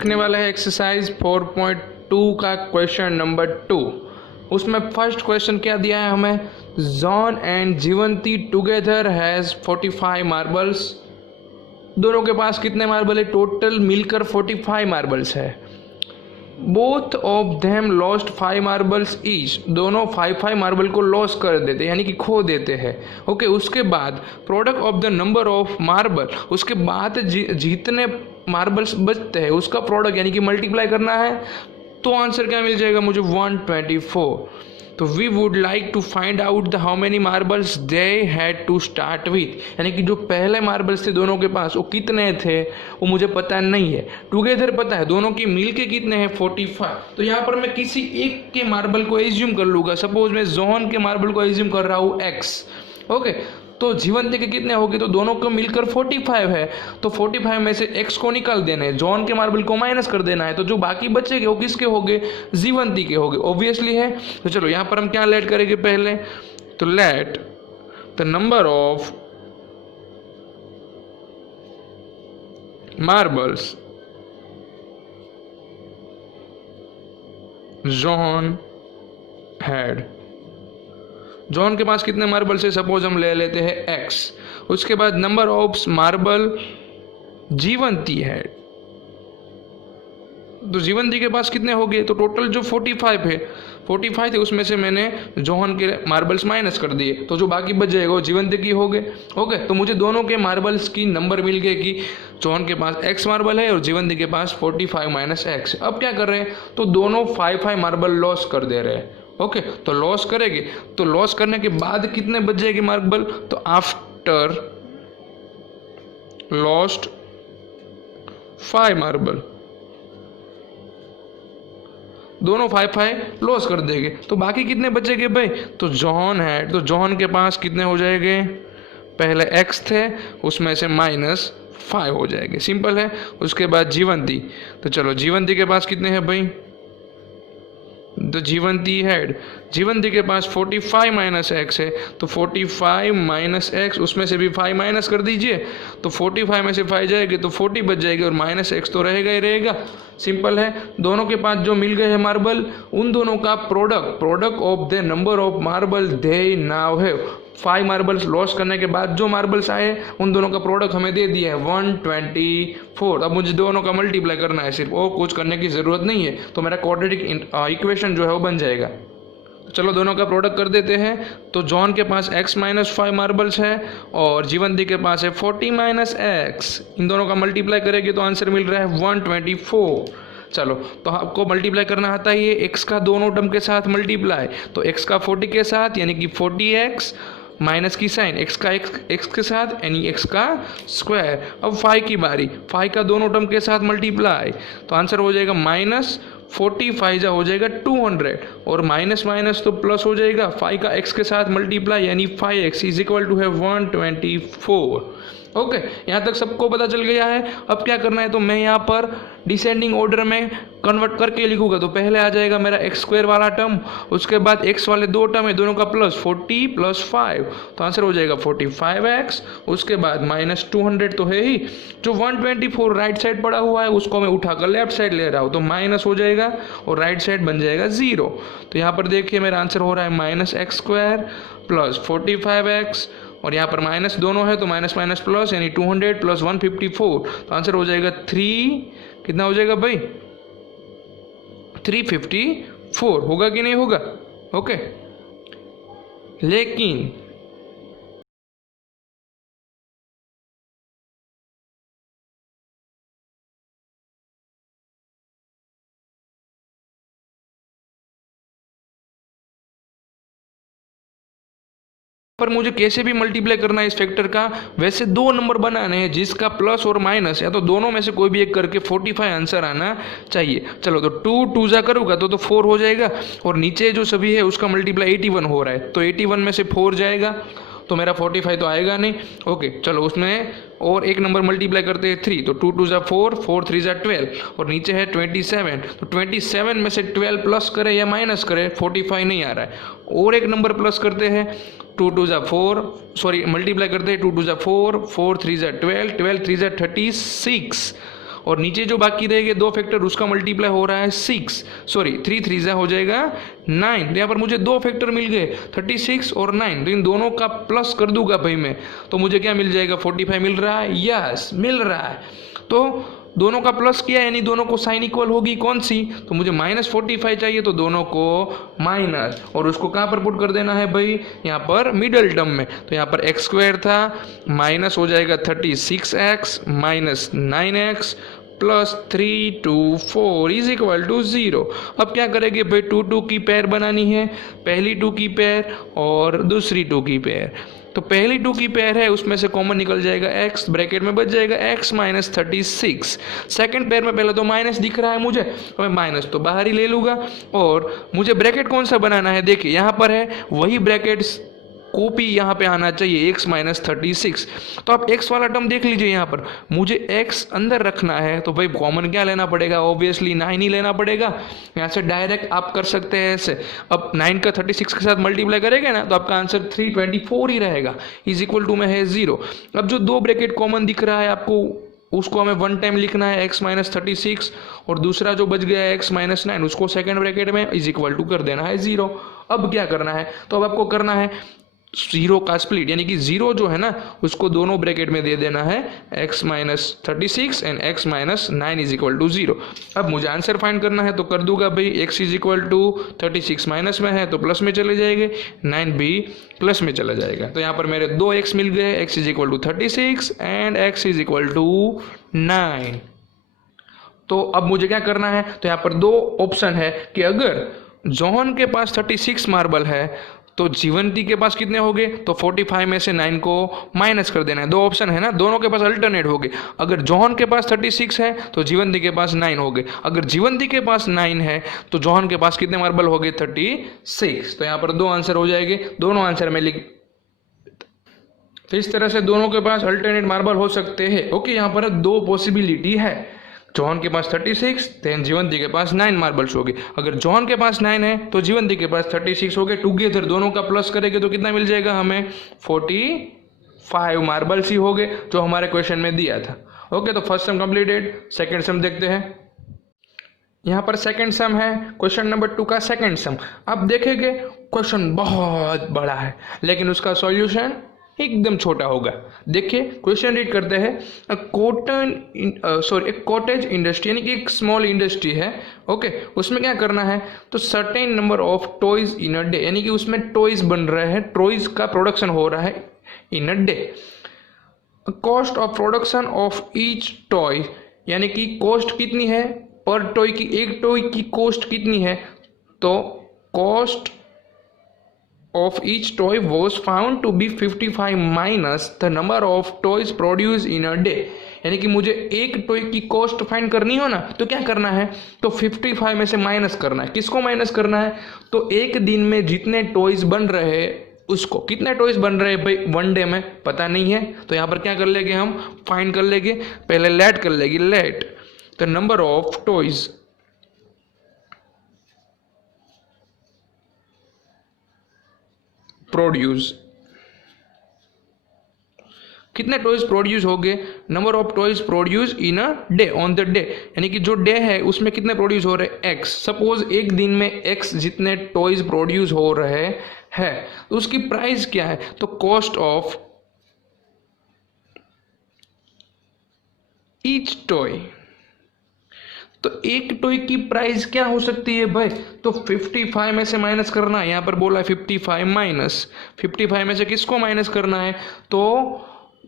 देखने वाला है एक्सरसाइज 4.2 का क्वेश्चन नंबर 2। उसमें फर्स्ट क्वेश्चन क्या दिया है हमें, John and Jeevanti together has 45 marbles. दोनों के पास कितने मार्बल है, टोटल मिलकर 45 मार्बल्स है। Both of them lost 5 marbles each, दोनों 5 मार्बल को लॉस कर देते हैं यानी कि खो देते हैं। ओके, उसके बाद product of the number of marble, उसके बाद जितने मार्बल्स बचते हैं उसका प्रोडक्ट यानी कि मल्टीप्लाई करना है। तो आंसर क्या मिल जाएगा मुझे, 124। तो we would like to find out the how many marbles they had to start with, यानी कि जो पहले मार्बल्स थे दोनों के पास वो कितने थे वो मुझे पता नहीं है, टुगेदर पता है, दोनों के मिल के कितने हैं 45। तो यहाँ पर मैं किसी एक के मार्बल को एज्यूम कर लूँगा। सपोज मैं जॉन के मार्बल को एज्यूम कर रहा हूँ x। ओके, तो जीवंती के कितने होंगे, तो दोनों को मिलकर 45 है। तो 45 में से x को निकाल देना है, जॉन के मार्बल को माइनस कर देना है। तो जो बाकी बचेंगे वो किसके होंगे, जीवंती के होंगे, ऑब्वियसली है। तो चलो यहाँ पर हम क्या लेट करेंगे पहले, तो let the number of marbles John had. John के पास कितने मार्बल से, सपोज हम ले लेते हैं x। उसके बाद नंबर ऑफ मार्बल जीवंती है, तो जीवंती के पास कितने हो गए, तो टोटल जो 45 है, 45 थे उसमें से मैंने जॉन के मार्बल्स माइनस कर दिए, तो जो बाकी बच जाएगा वो जीवंती की हो गए। ओके, तो मुझे दोनों के मार्बल्स की नंबर मिल गए कि जॉन के पास x मार्बल है और जीवंती के पास 45 माइनस x। अब क्या कर रहे हैं, तो दोनों 5 मार्बल लॉस कर दे रहे हैं। ओके, तो लॉस करेंगे, तो लॉस करने के बाद कितने बच जाएंगे मार्बल, तो आफ्टर लॉस्ट 5 मार्बल, दोनों 5 लॉस कर देंगे, तो बाकी कितने बचेंगे भाई, तो जॉन है, तो जॉन के पास कितने हो जाएंगे, पहले x थे उसमें से -5 हो जाएंगे, सिंपल है। उसके बाद जीवंती, तो चलो जीवंती के पास कितने हैं भाई, तो जीवंती हैड, जीवंती के पास 45 माइनस x है, तो 45 माइनस x, उसमें से भी 5 माइनस कर दीजिए, तो 45 में से 5 जाएंगे तो 40 बच जाएगी और माइनस x तो रहेगा ही रहेगा, सिंपल है। दोनों के पास जो मिल गए हैं मार्बल, उन दोनों का product of the number of marble they now है, 5 मार्बल्स लॉस करने के बाद जो मार्बल्स आए उन दोनों का प्रोडक्ट हमें दे दिया है 124। अब मुझे दोनों का मल्टीप्लाई करना है सिर्फ, और कुछ करने की ज़रूरत नहीं है, तो मेरा क्वाड्रेटिक इक्वेशन जो है वो बन जाएगा। चलो दोनों का प्रोडक्ट कर देते हैं। तो जॉन के पास x माइनस 5 मार्बल्स है और जीवंती के पास है 40 माइनस x। इन दोनों का मल्टीप्लाई करेंगे तो आंसर मिल रहा है 124। चलो, तो आपको मल्टीप्लाई करना आता ही है, x का दोनों टर्म के साथ मल्टीप्लाई, तो x का 40 के साथ यानी कि 40x, माइनस की साइन x का x के साथ यानी x का स्क्वायर। अब 5 की बारी, 5 का दोनों टर्म के साथ मल्टीप्लाई, तो आंसर हो जाएगा -45 हो जाएगा 200, और माइनस माइनस तो प्लस हो जाएगा, 5 का x के साथ मल्टीप्लाई यानी 5x इज इक्वल टू है 124। ओके, यहाँ तक सबको पता चल गया है। अब क्या करना है, तो मैं यहाँ पर डिसेंडिंग ऑर्डर में कन्वर्ट करके लिखूंगा। तो पहले आ जाएगा मेरा x² वाला टर्म, उसके बाद x वाले दो टर्म है दोनों का प्लस 40 + 5, तो आंसर हो जाएगा 45x। उसके बाद -200 तो है ही, जो 124 राइट साइड पड़ा हुआ है उसको मैं उठाकर लेफ्ट साइड ले रहा हूँ, तो माइनस हो जाएगा और राइट साइड बन जाएगा 0। तो यहाँ पर देखिए मेरा आंसर हो रहा है -x² + 45x, और यहाँ पर माइनस दोनों है तो माइनस माइनस प्लस यानी 200 + 154, तो आंसर हो जाएगा 3, कितना हो जाएगा भाई 354, होगा कि नहीं होगा। ओके, लेकिन पर मुझे कैसे भी मल्टीप्लाई करना है इस फैक्टर का, वैसे 2 नंबर बनाने हैं जिसका प्लस और माइनस या तो दोनों में से कोई भी एक करके 45 आंसर आना चाहिए। चलो, तो 2 2 जा करूँगा तो 4 हो जाएगा, और नीचे जो सभी है उसका मल्टीप्लाई 81 हो रहा है, तो 81 में से 4 जाएगा तो मेरा 45 तो आएगा नहीं। ओके, चलो उसमें और एक नंबर मल्टीप्लाई करते हैं 3, तो 2 2 जा 4, 4 3 जा 12, और नीचे है 27, तो 27 में से 12 प्लस करे या माइनस करे 45 नहीं आ रहा है। और एक नंबर प्लस करते हैं 2 2 जा 4, सॉरी मल्टीप्लाई करते हैं 2 2 जा 4, 4 3 जा 12, 12 3 जा 36, और नीचे जो बाकी रहेंगे 2 फैक्टर उसका मल्टीप्लाई हो रहा है 6, सॉरी 3 3 हो जाएगा 9। तो यहाँ पर मुझे 2 फैक्टर मिल गए 36 और 9, तो इन दोनों का प्लस कर दूंगा भाई मैं, तो मुझे क्या मिल जाएगा 45 मिल रहा है, यस मिल रहा है। तो दोनों का प्लस किया यानी दोनों को साइन इक्वल होगी कौन सी, तो मुझे -45 चाहिए, तो दोनों को माइनस, और उसको कहाँ पर पुट कर देना है भाई, यहाँ पर मिडल टर्म में। तो यहाँ पर एक्स स्क्वायर था, माइनस हो जाएगा 36x minus 9x plus 3 2 4 is equal to 0। अब क्या करेंगे भाई, 2 2 की पेयर बनानी है, पहली 2 की पेयर और दूसरी 2 की पेयर। तो पहली 2 की पेयर है उसमें से कॉमन निकल जाएगा x, ब्रैकेट में बच जाएगा x माइनस 36। सेकेंड पेयर में पहले तो माइनस दिख रहा है मुझे, तो मैं माइनस तो बाहर ही ले लूँगा, और मुझे ब्रैकेट कौन सा बनाना है, देखिए यहाँ पर है वही ब्रैकेट कॉपी यहाँ पे आना चाहिए x माइनस 36। तो आप x वाला टर्म देख लीजिए, यहाँ पर मुझे x अंदर रखना है, तो भाई कॉमन क्या लेना पड़ेगा, ऑब्वियसली 9 ही लेना पड़ेगा। यहाँ से डायरेक्ट आप कर सकते हैं ऐसे, अब 9 का 36 के साथ मल्टीप्लाई करेंगे ना, तो आपका आंसर 324 ही रहेगा, इज इक्वल टू में है 0। अब जो 2 ब्रैकेट कॉमन दिख रहा है आपको, उसको हमें 1 टाइम लिखना है x माइनस 36, और दूसरा जो बच गया है x माइनस 9 उसको सेकेंड ब्रैकेट में इज इक्वल टू कर देना है 0। अब क्या करना है, तो अब आपको करना है 0 का स्प्लिट, यानी कि 0 जो है ना उसको दोनों ब्रैकेट में दे देना है x minus 36 and x minus 9 is equal to 0। अब मुझे आंसर फाइंड करना है, तो कर दूंगा भाई, x is equal to 36 minus में है तो प्लस में चले जाएंगे, 9 भी प्लस में चला जाएगा। तो यहाँ पर मेरे 2x मिल गए, x is equal to 36 and x is equal to 9। तो अब मुझे क्या करना है, तो यहाँ पर 2 ऑप्शन है कि अगर जॉन के पास 36 मार्बल है तो जीवंती के पास कितने हो गए, तो 45 में से 9 को माइनस कर देना है। 2 ऑप्शन है ना, दोनों के पास अल्टरनेट हो गए। अगर जॉन के पास 36 है तो जीवंती के पास 9 हो गए, अगर जीवंती के पास 9 है तो जॉन के पास कितने मार्बल हो गए 36। तो यहाँ पर 2 आंसर हो जाएंगे, दोनों आंसर में लिख, तो इस तरह से दोनों के पास अल्टरनेट मार्बल हो सकते हैं। ओके, यहाँ पर 2 पॉसिबिलिटी है, जॉन के पास 36 देन जीवंती के पास 9 मार्बल्स हो गए। अगर जॉन के पास 9 है तो जीवंती के पास 36 हो गए, टुगेदर दोनों का प्लस करेंगे तो कितना मिल जाएगा हमें, 45 मार्बल्स ही हो गए जो हमारे क्वेश्चन में दिया था। ओके, तो फर्स्ट सम कंप्लीटेड, सेकंड सम देखते हैं। यहाँ पर सेकंड सम है, क्वेश्चन नंबर 2 का सेकंड सम। आप देखेंगे क्वेश्चन बहुत बड़ा है लेकिन उसका सॉल्यूशन एकदम छोटा होगा। देखिए क्वेश्चन रीड करते हैं, एक कॉटेज इंडस्ट्री यानी कि एक स्मॉल इंडस्ट्री है। ओके, उसमें क्या करना है, तो certain number of toys in a day, यानी कि उसमें टॉयज बन रहे हैं, टॉयज का प्रोडक्शन हो रहा है in a day. Cost of production of each toy, यानी कि कॉस्ट कितनी है पर टॉय की, एक टॉय की कॉस्ट कितनी है, तो cost of each toy was found to be 55 minus the number of toys produced in a day। यानी कि मुझे एक टॉय की कॉस्ट फाइंड करनी हो ना, तो क्या करना है, तो 55 में से माइनस करना है। किसको माइनस करना है, तो एक दिन में जितने टॉयज बन रहे हैं उसको, कितने टॉयज बन रहे हैं भाई 1 डे में पता नहीं है, तो यहाँ पर क्या कर लेंगे हम, फाइंड कर लेंगे, पहले लेट कर लेंगे, let the number of toys produce, कितने टॉयज प्रोड्यूस हो गए, number of toys produce in a day, on the day, यानी कि जो डे है उसमें कितने प्रोड्यूस हो रहे हैं x। सपोज एक दिन में x जितने टॉयज प्रोड्यूस हो रहे हैं, तो उसकी प्राइस क्या है, तो कॉस्ट ऑफ ईच टॉय, तो एक टॉय की प्राइस क्या हो सकती है भाई, तो 55 में से माइनस करना है। यहाँ पर बोला है 55 माइनस, 55 में से किसको माइनस करना है, तो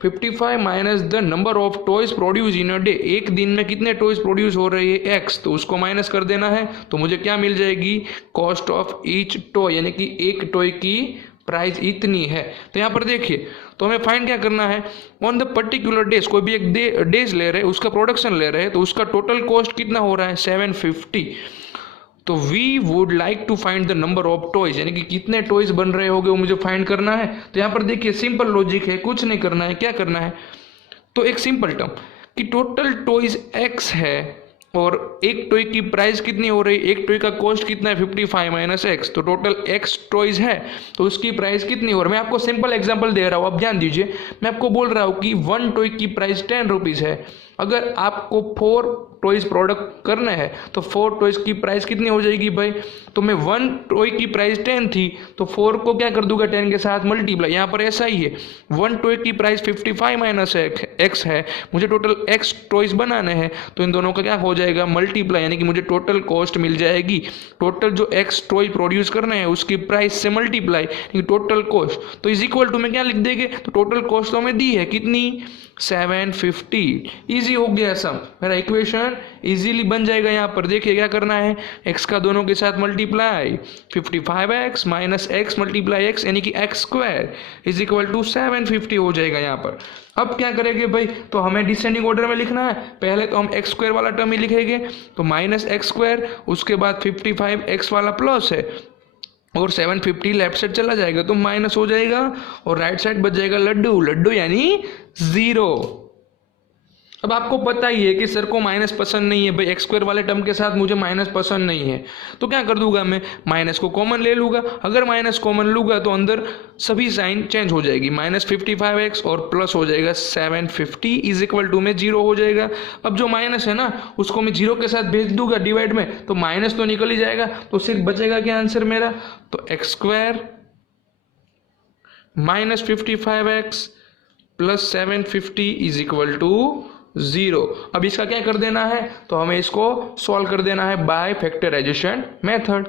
55 minus the number of toys produce in a day, एक दिन में कितने टॉयज प्रोड्यूस हो रहे हैं x, तो उसको माइनस कर देना है। तो मुझे क्या मिल जाएगी, कॉस्ट ऑफ ईच टॉय, यानी कि एक टॉय की प्राइस इतनी है। तो यहाँ पर देखिए, तो हमें फाइंड क्या करना है, ऑन द पर्टिकुलर डेज, कोई भी एक डेज ले रहे हैं, उसका प्रोडक्शन ले रहे हैं, तो उसका टोटल कॉस्ट कितना हो रहा है 750। तो we would like to find the number of toys, यानी कि कितने टॉयज बन रहे होंगे वो मुझे फाइंड करना है। तो यहाँ पर देखिए सिंपल लॉजिक है, कुछ नहीं करना है, क्या करना है, तो एक सिंपल टर्म कि टोटल टॉयज x है और एक टॉय की प्राइस कितनी हो रही है, एक टॉय का कॉस्ट कितना है 55 माइनस x, तो टोटल x टॉयज है तो उसकी प्राइस कितनी हो रही है। मैं आपको सिंपल एग्जांपल दे रहा हूँ, आप ध्यान दीजिए, मैं आपको बोल रहा हूँ कि 1 टॉय की प्राइस 10 रुपीज़ है, अगर आपको 4 टॉयज प्रोडक्ट करना है तो 4 टॉयज की प्राइस कितनी हो जाएगी भाई, तो मैं 1 टॉय की प्राइस 10 थी तो 4 को क्या कर दूंगा 10 के साथ मल्टीप्लाई। यहाँ पर ऐसा ही है, 1 टॉय की प्राइस 55 माइनस एक्स है, मुझे टोटल एक्स टॉयज बनाने हैं तो इन दोनों का क्या हो जाएगा मल्टीप्लाई, यानी कि मुझे टोटल कॉस्ट मिल जाएगी। टोटल जो एक्स टॉय प्रोड्यूस करना है उसकी प्राइस से मल्टीप्लाई टोटल कॉस्ट, तो इज इक्वल टू में क्या लिख देंगे, तो टोटल कॉस्ट तो हमें दी है कितनी 750। इजी हो गया सब, मेरा इक्वेशन इजीली बन जाएगा। यहाँ पर देखिए क्या करना है, x का दोनों के साथ multiply 55x minus x multiply x यानी कि x square is equal to 750 हो जाएगा यहाँ पर। अब क्या करेंगे भाई, तो हमें डिसेंडिंग ऑर्डर में लिखना है, पहले तो हम एक्स स्क्वायर वाला टर्म ही लिखेंगे तो माइनस एक्स स्क्वायर, उसके बाद 55x वाला प्लस है और 750 लेफ्ट साइड चला जाएगा तो माइनस हो जाएगा और राइट साइड बच जाएगा लड्डू, लड्डू यानी 0। अब आपको पता ही है कि सर को माइनस पसंद नहीं है भाई, एक्स स्क्वायर वाले टर्म के साथ मुझे माइनस पसंद नहीं है, तो क्या कर दूंगा मैं माइनस को कॉमन ले लूँगा। अगर माइनस कॉमन लूँगा तो अंदर सभी साइन चेंज हो जाएगी, माइनस 55x और प्लस हो जाएगा 750 इज इक्वल टू में 0 हो जाएगा। अब जो माइनस है ना उसको मैं 0 के साथ भेज दूंगा डिवाइड में तो माइनस तो निकल ही जाएगा, तो सिर्फ बचेगा क्या आंसर मेरा, तो x square minus 55x plus 750 is equal to 0। अब इसका क्या कर देना है, तो हमें इसको सॉल्व कर देना है बाय फैक्टराइजेशन मेथड।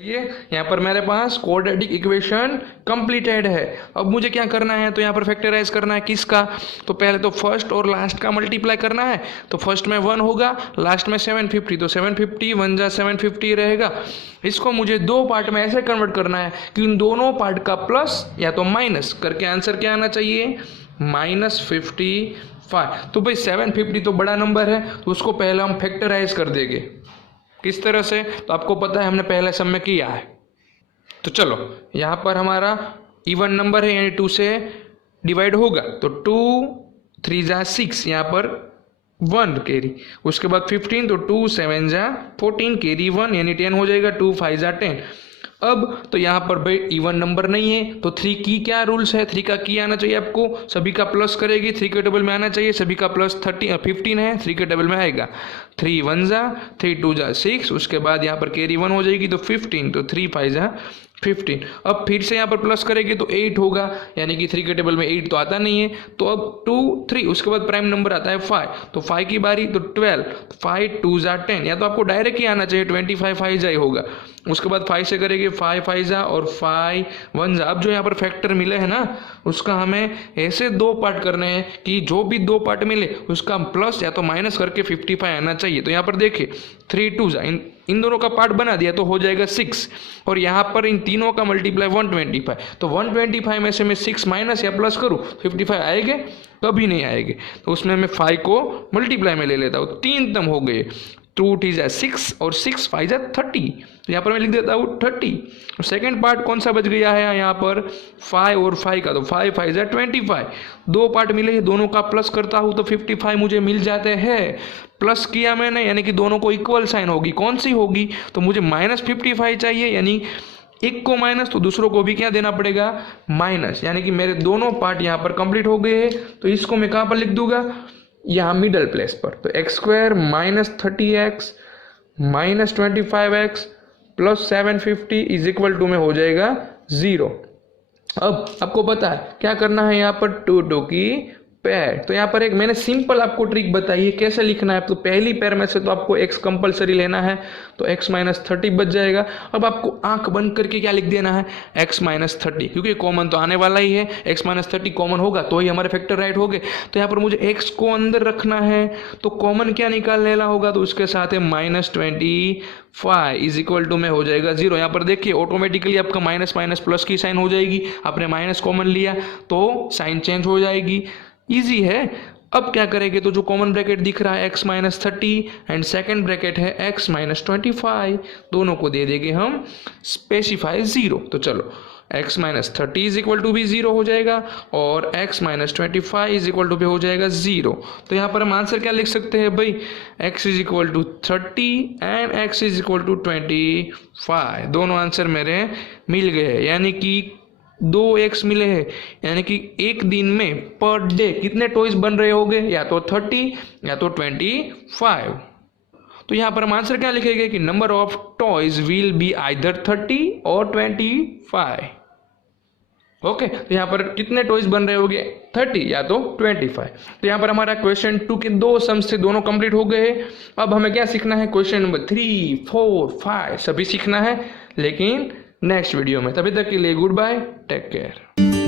ये यहाँ पर मेरे पास क्वाड्रेटिक इक्वेशन कंप्लीटेड है। अब मुझे क्या करना है, तो यहाँ पर फैक्टराइज करना है किसका, तो पहले तो फर्स्ट और लास्ट का मल्टीप्लाई करना है, तो फर्स्ट में 1 होगा लास्ट में 750, तो 750 1 जा 750 रहेगा। इसको मुझे 2 पार्ट में ऐसे कन्वर्ट करना है कि उन दोनों पार्ट का प्लस या तो माइनस करके आंसर क्या आना चाहिए -55। तो भाई 750 तो बड़ा नंबर है तो उसको पहले हम फैक्टराइज कर देंगे। किस तरह से, तो आपको पता है हमने पहले सब में किया है। तो चलो यहाँ पर हमारा इवन नंबर है यानी 2 से डिवाइड होगा तो 2 3 जा 6, यहाँ पर 1 कैरी, उसके बाद 15 तो 2 7 जा 14 कैरी 1 यानी 10 हो जाएगा, 2 5 जा 10। अब तो यहाँ पर भाई इवन नंबर नहीं है तो 3 की क्या रूल्स है, 3 का की आना चाहिए आपको, सभी का प्लस करेगी 3 के टेबल में आना चाहिए, सभी का प्लस 15 है 3 के टेबल में आएगा, 3 1 जा 3 2 जा 6, उसके बाद यहाँ पर कैरी 1 हो जाएगी तो 15, तो 3 5 जा 15। अब फिर से यहाँ पर प्लस करेंगे तो 8 होगा, यानी कि 3 के टेबल में 8 तो आता नहीं है, तो अब 2 3 उसके बाद प्राइम नंबर आता है 5, तो 5 की बारी तो 12, 5 2 जा 10, या तो आपको डायरेक्ट ही आना चाहिए 25 5 जा ही होगा, उसके बाद 5 से करेंगे 5 5 जा और 5 1 जा। अब जो यहाँ पर फैक्टर मिले है ना उसका हमें ऐसे 2 पार्ट करने हैं कि जो भी 2 पार्ट मिले उसका प्लस या तो माइनस करके 55 आना चाहिए। तो यहाँ पर देखिए 3 2 जा इन दोनों का पार्ट बना दिया तो हो जाएगा 6, और यहाँ पर इन तीनों का मल्टीप्लाई 125, तो 125 में से मैं 6 माइनस या प्लस करूँ 55 आएंगे, कभी नहीं आएंगे, तो उसमें मैं 5 को मल्टीप्लाई में ले लेता हूँ, 3 तम हो गए, 2 2 जा 6 और 6 5 जा 30, तो यहाँ पर मैं लिख देता हूँ 30। और सेकेंड पार्ट कौन सा बच गया है यहाँ पर 5 और 5 का, तो 5 5 जा 25, 2 पार्ट मिले हैं दोनों का प्लस करता हूँ तो 55 मुझे मिल जाते हैं। प्लस किया मैंने यानी कि दोनों को इक्वल साइन होगी, कौन सी होगी, तो मुझे -55 चाहिए, यानी एक को माइनस तो दूसरों को भी क्या देना पड़ेगा माइनस, यानी कि मेरे दोनों पार्ट यहाँ पर कंप्लीट हो गए हैं। तो इसको मैं कहाँ पर लिख दूंगा, यहाँ मिडल प्लेस पर, तो x square -30x -25x plus 750 is equal to में हो जाएगा 0। अब आपको पता है क्या करना है, यहाँ पर 2 2 की पैर, तो यहाँ पर एक मैंने सिंपल आपको ट्रिक बताई है कैसे लिखना है। तो पहली पैर में से तो आपको x कंपलसरी लेना है, तो x -30 बच जाएगा। अब आपको आंख बंद करके क्या लिख देना है x -30, क्योंकि कॉमन तो आने वाला ही है, x -30 कॉमन होगा तो ही हमारे फैक्टर राइट हो गए। तो यहाँ पर मुझे x को अंदर रखना है, तो कॉमन क्या निकाल लेना होगा, तो उसके साथ है -25 इज इक्वल टू में हो जाएगा 0। यहाँ पर देखिए ऑटोमेटिकली आपका माइनस माइनस प्लस की साइन हो जाएगी, आपने माइनस कॉमन लिया तो साइन चेंज हो जाएगी, इजी है। अब क्या करेंगे, तो जो कॉमन ब्रैकेट दिख रहा है x -30 एंड सेकेंड ब्रैकेट है x -25, दोनों को दे देंगे हम स्पेसिफाई 0। तो चलो x -30 इज इक्वल टू भी 0 हो जाएगा और x -25 इज इक्वल टू भी हो जाएगा 0। तो यहाँ पर हम आंसर क्या लिख सकते हैं भाई, x is equal to 30 and x is equal to 25, दोनों आंसर मेरे मिल गए, यानी कि 2 एक्स मिले हैं, यानी कि एक दिन में पर डे कितने टॉयज बन रहे होंगे, या तो 30 या तो 25। तो यहाँ पर हम आंसर क्या लिखेंगे कि number of toys will be either 30 और 25। ओके, तो यहाँ पर कितने टॉयज बन रहे होंगे, 30 या तो 25। तो यहाँ पर हमारा क्वेश्चन 2 के 2 सम्स थे, दोनों कंप्लीट हो गए। अब हमें क्या सीखना है, क्वेश्चन नंबर 3, 4, 5 सभी सीखना है, लेकिन नेक्स्ट वीडियो में। तभी तक के लिए गुड बाय, टेक केयर।